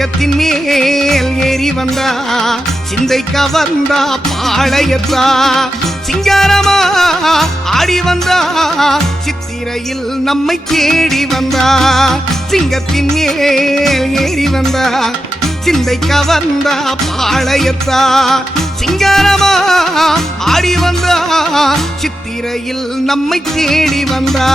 சிங்கத்தின் மேல் ஏறி வந்தா சிந்தை கவர்ந்தா பாளையத்தா சிங்காரமா ஆடி வந்தா சித்திரையில் நம்மை தேடி வந்தா சிங்கத்தின் மேல் ஏறி வந்தா சிந்தை கவர்ந்தா பாளையத்தா சிங்காரமா ஆடி வந்தா சித்திரையில் நம்மை தேடி வந்தா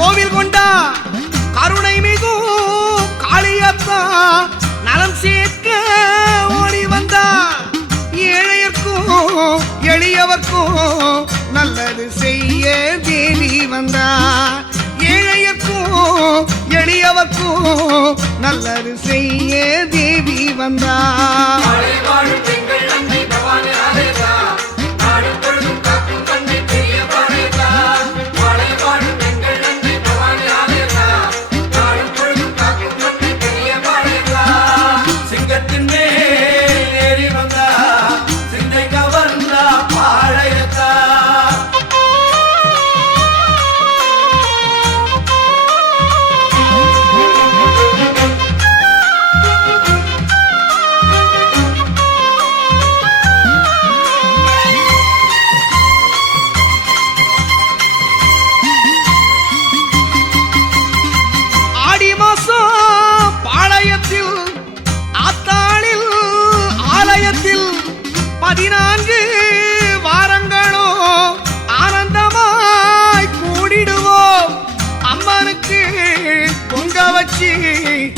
கோவில் கொண்டா கருணை மிகு காளியத்தா நலம் சேர்க்க ஓடி வந்தா ஏழையர்க்கும் எளியவர்க்கும் நல்லது செய்ய தேவி வந்தா ஏழையர்க்கும் எளியவர்க்கும் நல்லது செய்ய தேவி வந்தா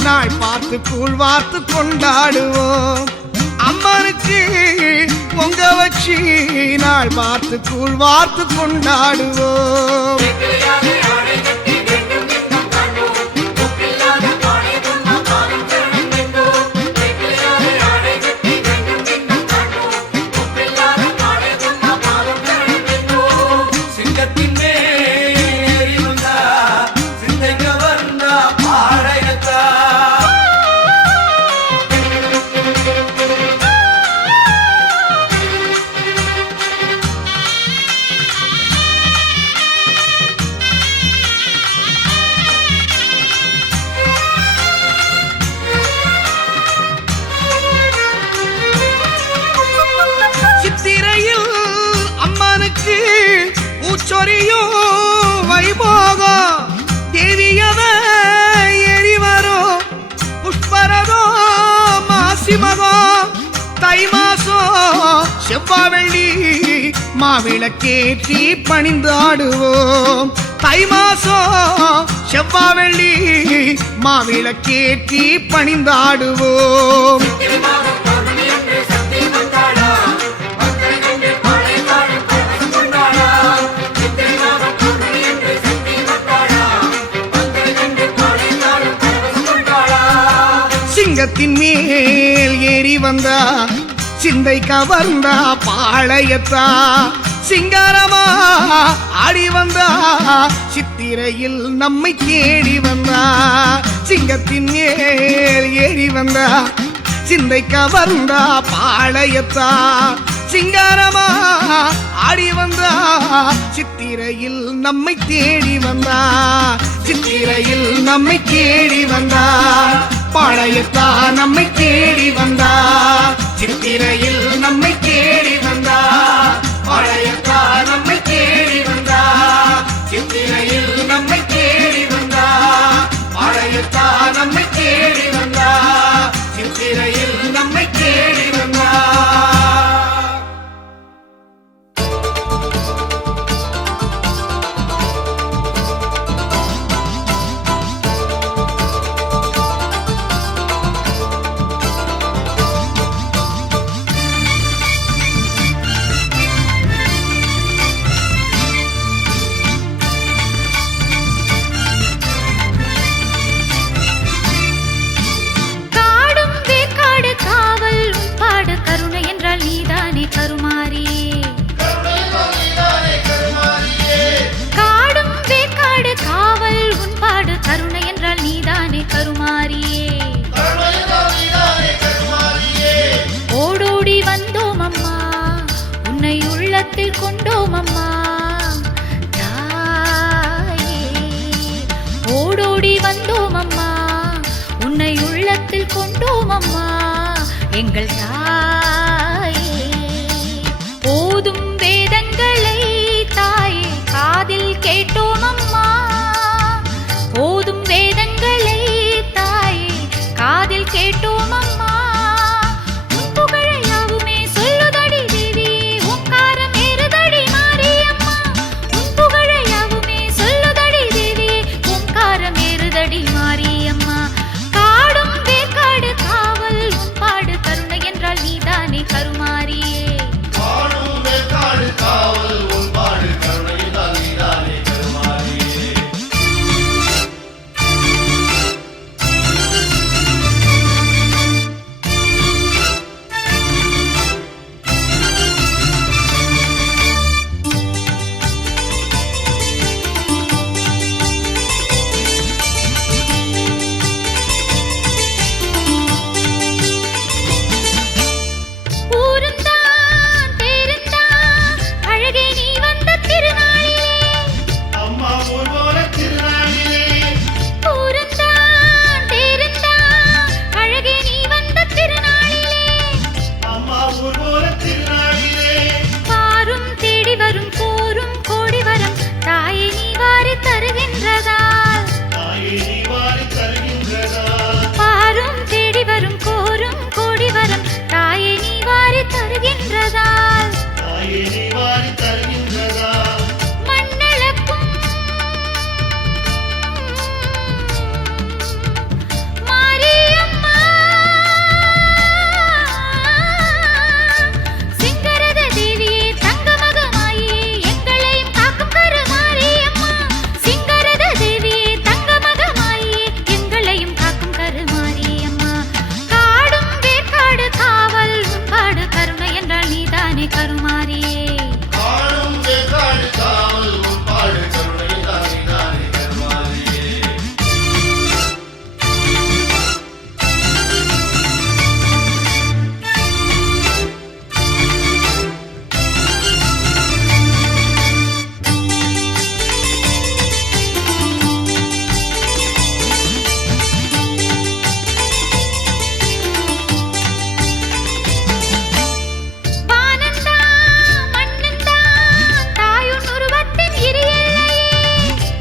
நாள் பார்த்து கூழ் வார்த்து கொண்டாடுவோம் அம்மனுக்கு பொங்க வச்சு நாள் பார்த்து கூழ் வார்த்து கொண்டாடுவோம் சொரியும் வைபோகம் தேவியவ ஏறி வரும் புஷ்பரதோ மாசிமகம் தை மாசம் செவ்வாவெள்ளி மாவிளக்கேற்றி பணிந்தாடுவோம் தை மாசம் செவ்வாவெள்ளி மாவிளக்கேற்றி பணிந்தாடுவோம் சிங்கத்தின் மேல் ஏறி வந்தா சிந்தை கவர்ந்தா பாளையத்தா சிங்காரமா ஆடி வந்தா சித்திரையில் நம்மை தேடி வந்தா சிங்கத்தின் மேல் ஏறி வந்தா சிந்தை கவர்ந்தா பாளையத்தா சிங்காரமா ஆடி வந்தா சித்திரையில் நம்மை தேடி வந்தா சித்திரையில் நம்மை தேடி வந்தா பாளையத்தா நம்மை தேடி வந்தா சித்திரையில் நம்மை தேடி வந்தா பாளையத்தா நம்மை தேடி வந்தா சித்திரையில் நம்மை தேடி வந்தா பாளையத்தா நம்மை தேடி வந்தா சித்திரையில் நம்மை தேடி வந்தா கொண்டோம் அம்மா எங்கள் தாயே. ஓதும் வேதங்களை தாயே காதில் கேட்டோம் அம்மா. ஓதும் வேதங்களை தாயே காதில் கேட்டோம் அம்மா. உன் புகழை யாவுமே சொல்லுதடி தேவி, ஓங்காரம் ஏறுதடி மாரியம்மா. உன் புகழை யாவுமே சொல்லுதடி தேவி, ஓங்காரம் ஏறுதடி மாரியம்மா. காடும் வேற்காடு காவல் உன் பாடு கருணை என்றால் நீதானே கருமாரியே. காடும் வேற்காடு காவல் உன் பாடு கருணை என்றால் நீதானே கருமாரியே. ஊருந்தான் தேருந்தான் அழகே நீ வந்த திருநாளிலே. அம்மா ஊர் போல திருநாளிலே. ஊருந்தான் தேருந்தான் அழகே நீ வந்த திருநாளிலே. அம்மா ஊர் போல திருநாளிலே. பாரும் தேடி வரும் கோரும் கோடி வரம் தாயே நீ வாரி தருகின்றதால். தாயே நீ வாரி தருகின்றதா. பாரும் தேடி வரும் கோரும் கோடி வரம் தாயே நீ வாரி தருகின்றதால். தாயே நீ வாரி தருகின்றதா. மண்ணளக்கும் மாரியம்மா. சிங்கரத தேவியே தங்கமகமாயே எங்களையும் காக்கும் கருமாரியம்மா. சிங்கரத தேவியே தங்கமகமாயே எங்களையும் காக்கும் கருமாரியம்மா. காடும் வேற்காடு காவல் உன் பாடு கருணை என்றால் நீதானே கருமாரியே. காடும் வேற்காடு காவல் உன் பாடு கருணை என்றால் நீதானே கருமாரியே. வானந்தான் மண்ணந்தான் தாயுன் உருவத்தின் இரு எல்லையே.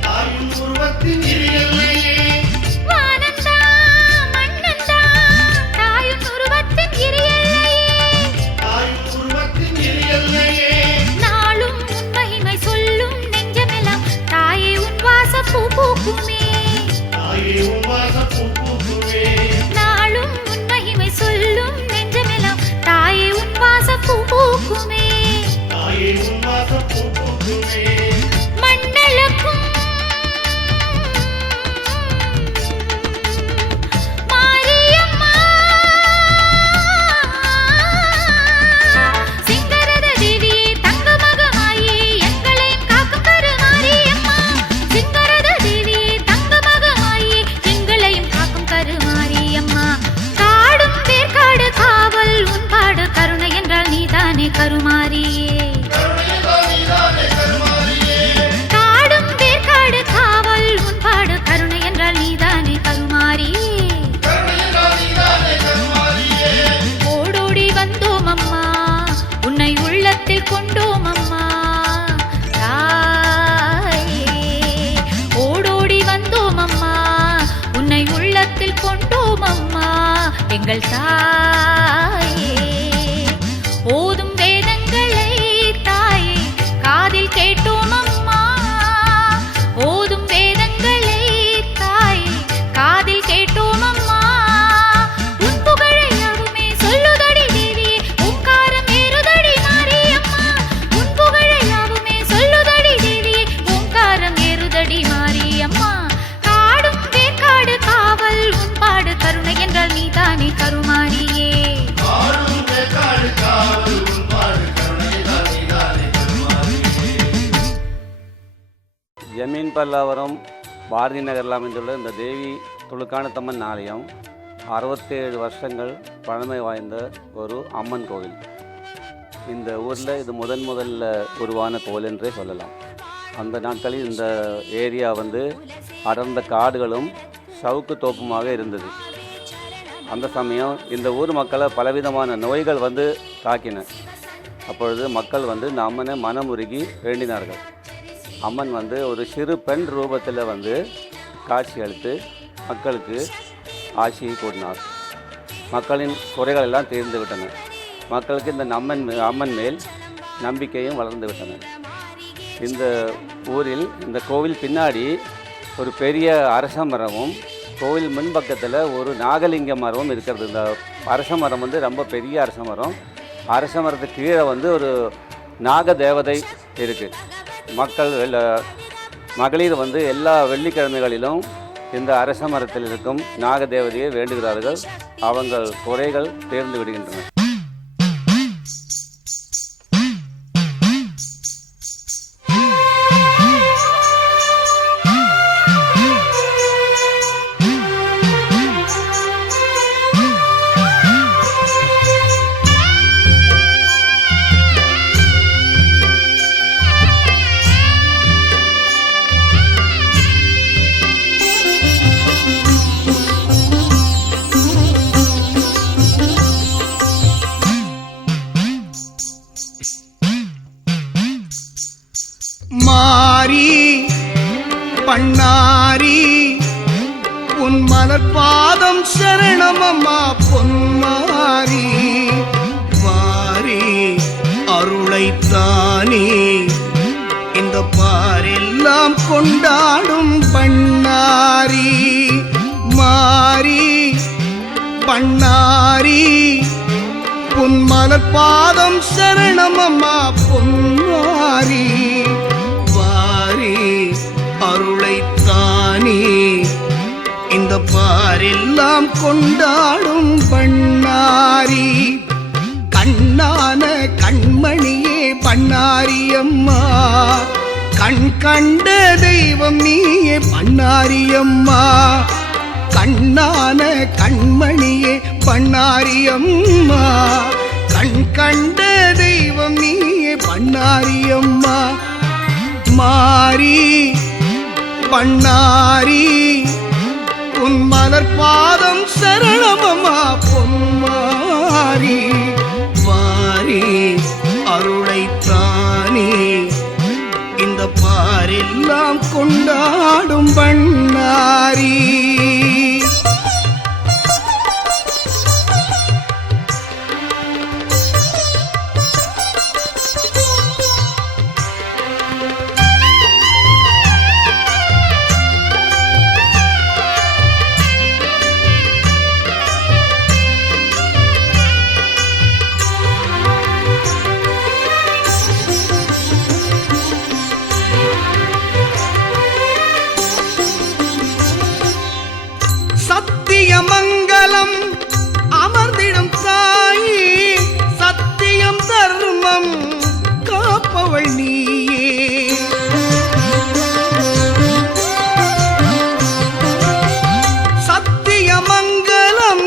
தாயின் உருவத்தின் இரு எல்லையே. வானந்தான் மண்ணந்தான் தாயுன் உருவத்தின் இரு எல்லையே. தாயின் உருவத்தின் இரு எல்லையே. நாளும் உன் மகிமை சொல்லும் நெஞ்சமெல்லாம் தாயே உன் வாசப்பூ பூக்குமே. தாயே உன் வாசப்பூ பூக்குமே. நாளும் உன் மகிமை சொல்லும் நெஞ்சமெல்லாம் தாயே உன் வாசப்பூ பூக்குமே. தாயே உன் வாசப்பூ பூக்குமே. மண்ணளக்கும் மாரியம்மா. சிங்கரத தேவியே தங்கமகமாயே எங்களையும் காக்கும் கருமாரியம்மா. சிங்கரத தேவியே தங்கமகமாயே எங்களையும் காக்கும் கருமாரியம்மா. காடும் வேற்காடு காவல் உன் பாடு கருணை என்றால் நீதானே கருமாரியே. கருணை என்றால் நீதானே கருமாரியே. காடும் வேற்காடு காவல் உன் பாடு கருணை என்றால் நீதானே கருமாரியே. கருணை என்றால் நீதானே கருமாரியே. ஓடோடி வந்தோம் அம்மா உன்னை உள்ளத்தில் கொண்டோம் அம்மா தாயே. ஓடோடி வந்தோம் அம்மா உன்னை உள்ளத்தில் கொண்டோம் அம்மா எங்கள் தாயே. ஓதும் வேதங்களை தாயே காதில் கேட்டோம் அம்மா. ஓதும் வேதங்களை தாயே காதில் கேட்டோம் அம்மா. உன் புகழை யாவுமே சொல்லுதடி தேவியே, ஓங்காரம் ஏறுதடி மாரியம்மா. உன் புகழை யாவுமே சொல்லுதடி தேவியே, ஓங்காரம் ஏறுதடி மாரியம்மா. காடும் வேற்காடு காவல் உன் பாடு கருணை என்றால் நீதானே கருமாரியே. காடும் வேற்காடு காவல் உன் பாடு கருணை என்றால் நீதானே கருமாரியே. ஜமீன் பல்லாவரம் பாரதி நகரில் அமைந்துள்ள இந்த தேவி துலுக்கானத்தம்மன் ஆலயம் 67 வருஷங்கள் பழமை வாய்ந்த ஒரு அம்மன் கோவில். இந்த ஊரில் இது முதல்ல உருவான கோவில் என்றே சொல்லலாம். அந்த நாட்களில் இந்த ஏரியா அடர்ந்த காடுகளும் சவுக்கு தோப்புமாக இருந்தது. அந்த சமயம் இந்த ஊர் மக்களை பலவிதமான நோய்கள் வந்து தாக்கின. அப்பொழுது மக்கள் வந்து இந்த அம்மனை மனமுருகி வேண்டினார்கள். அம்மன் வந்து ஒரு சிறு பெண் ரூபத்தில் வந்து காட்சி அளித்து மக்களுக்கு ஆட்சியை கூறினார். மக்களின் குறைகள் எல்லாம் தீர்ந்து விட்டன. மக்களுக்கு இந்த அம்மன் மேல் நம்பிக்கையும் வளர்ந்து விட்டன. இந்த ஊரில் இந்த கோவில் பின்னாடி ஒரு பெரிய அரச மரமும் கோவில் முன்பக்கத்தில் ஒரு நாகலிங்க மரமும் இருக்கிறது. இந்த அரச மரம் வந்து ரொம்ப பெரிய அரச மரம். அரச மரத்துக்கு கீழே வந்து ஒரு நாக தேவதை இருக்குது. மக்கள் மகளிர் வந்து எல்லா வெள்ளிக்கிழமைகளிலும் இந்த அரச மரத்தில் இருக்கும் நாக தேவதையை வேண்டுகிறார்கள். அவங்கள் குறைகள் தேர்ந்து விடுகின்றன. மாரி பண்ணாரி உன் மலர்பாதம் சரணமம்மா பொன்மாரி வாரி அருளைத்தானே இந்த பாரெல்லாம் கொண்டாடும் பண்ணாரி மாரி பண்ணாரி உன் மலர்பாதம் சரணமம்மா பொன்மாரி அருளைத்தானே இந்த பாரெல்லாம் கொண்டாடும் பண்ணாரி கண்ணான கண்மணியே பண்ணாரியம்மா கண் கண்ட தெய்வம் நீயே பண்ணாரியம்மா கண்ணான கண்மணியே பண்ணாரியம்மா கண் கண்ட தெய்வம் நீயே பண்ணாரியம்மா மாரி பண்ணாரி உன் மலர்பாதம் சரணமம்மா பொன்மாரி வாரி அருளைத்தானே இந்த பாரெல்லாம் கொண்டாடும் பண்ணாரி மங்களம் அமர்ந்திடும் தாயே சத்தியம் தர்மம் காப்பவள் நீயே சத்திய மங்களம்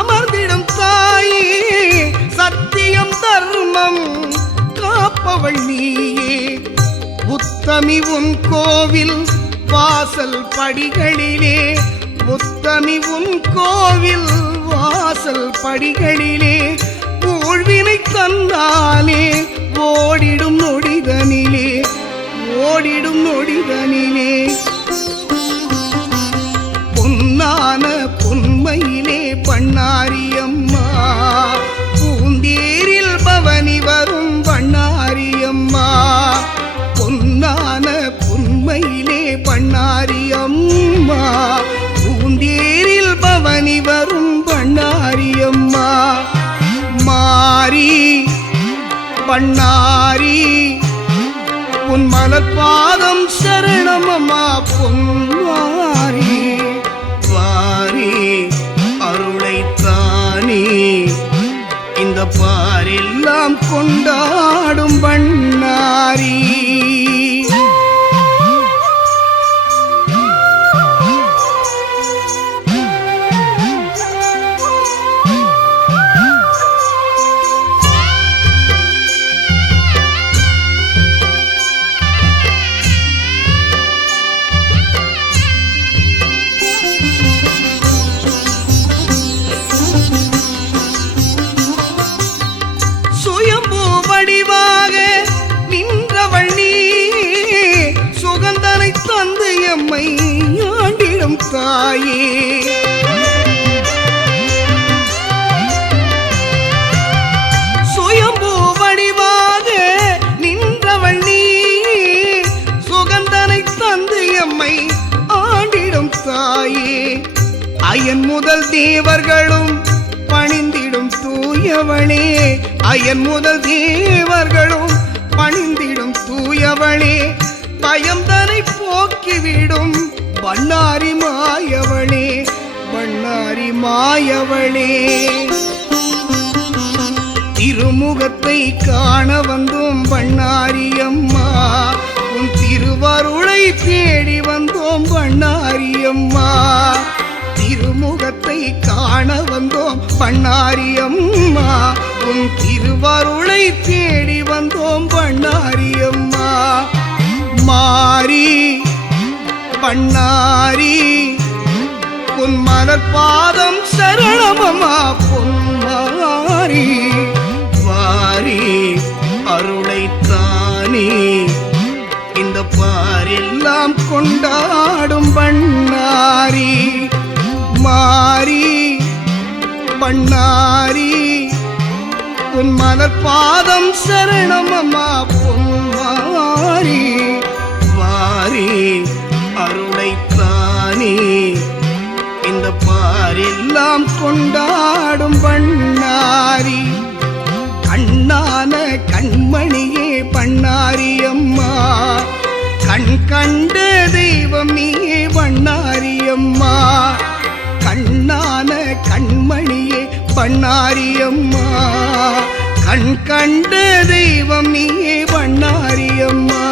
அமர்ந்திடும் தாயே சத்தியம் தர்மம் காப்பவள் நீயே உத்தமி உன் கோவில் வாசல் படிகளிலே உத்தமி உன் கோவில் வாசல் படிகளிலே ஊழ்வினை தந்தாலே ஓடிடும் நொடிதனிலே ஓடிடும் நொடிதனிலே பொன்னான பொன்மையிலே பண்ணாரியம்மா பூந்தேரில் பவனி வரும் பண்ணாரியம்மா பொன்னான பொன்மையிலே பண்ணாரியம்மா பூந்தேரில் பவனி வரும் பண்ணாரியம்மா மாரி பண்ணாரி உன் மலர்பாதம் சரணமம்மா பொன்மாரி வாரி அருளைத்தானே இந்த பாரெல்லாம் கொண்டாடும் பண்ணாரி எம்மை ஆண்டிடும் தாயே சுயம்பு வடிவாக நின்றவள் நீ சுகந்தனை தந்து எம்மை ஆண்டிடும் தாயே அயன் முதல் தேவர்களும் பணிந்திடும் தூயவளே அயன் முதல் தேவர்களும் பணிந்திடும் தூயவளே பயம் தனை போக்கிவிடும் பண்ணாரி மாயவளே பண்ணாரி மாயவளே திருமுகத்தை காண வந்தோம் பண்ணாரி அம்மா உன் திருவருளை தேடி வந்தோம் பண்ணாரி அம்மா திருமுகத்தை காண வந்தோம் பண்ணாரி அம்மா உன் திருவருளை தேடி வந்தோம் பண்ணாரி அம்மா மாரி பண்ணாரி உன் மலர் பாதம் சரணமம்மா பொன்மாரி வாரி அருளைத்தானே இந்த பாரெல்லாம் கொண்டாடும் பண்ணாரி மாரி பண்ணாரி உன் மலர் பாதம் சரணமம்மா பொன்மாரி வாரி அருளைத்தானே இந்த பாரெல்லாம் கொண்டாடும் பண்ணாரி கண்ணான கண்மணியே பண்ணாரி அம்மா கண் கண்ட தெய்வம் நீயே பண்ணாரி அம்மா கண்ணான கண்மணியே பண்ணாரி அம்மா கண் கண்ட தெய்வம் நீயே பண்ணாரி அம்மா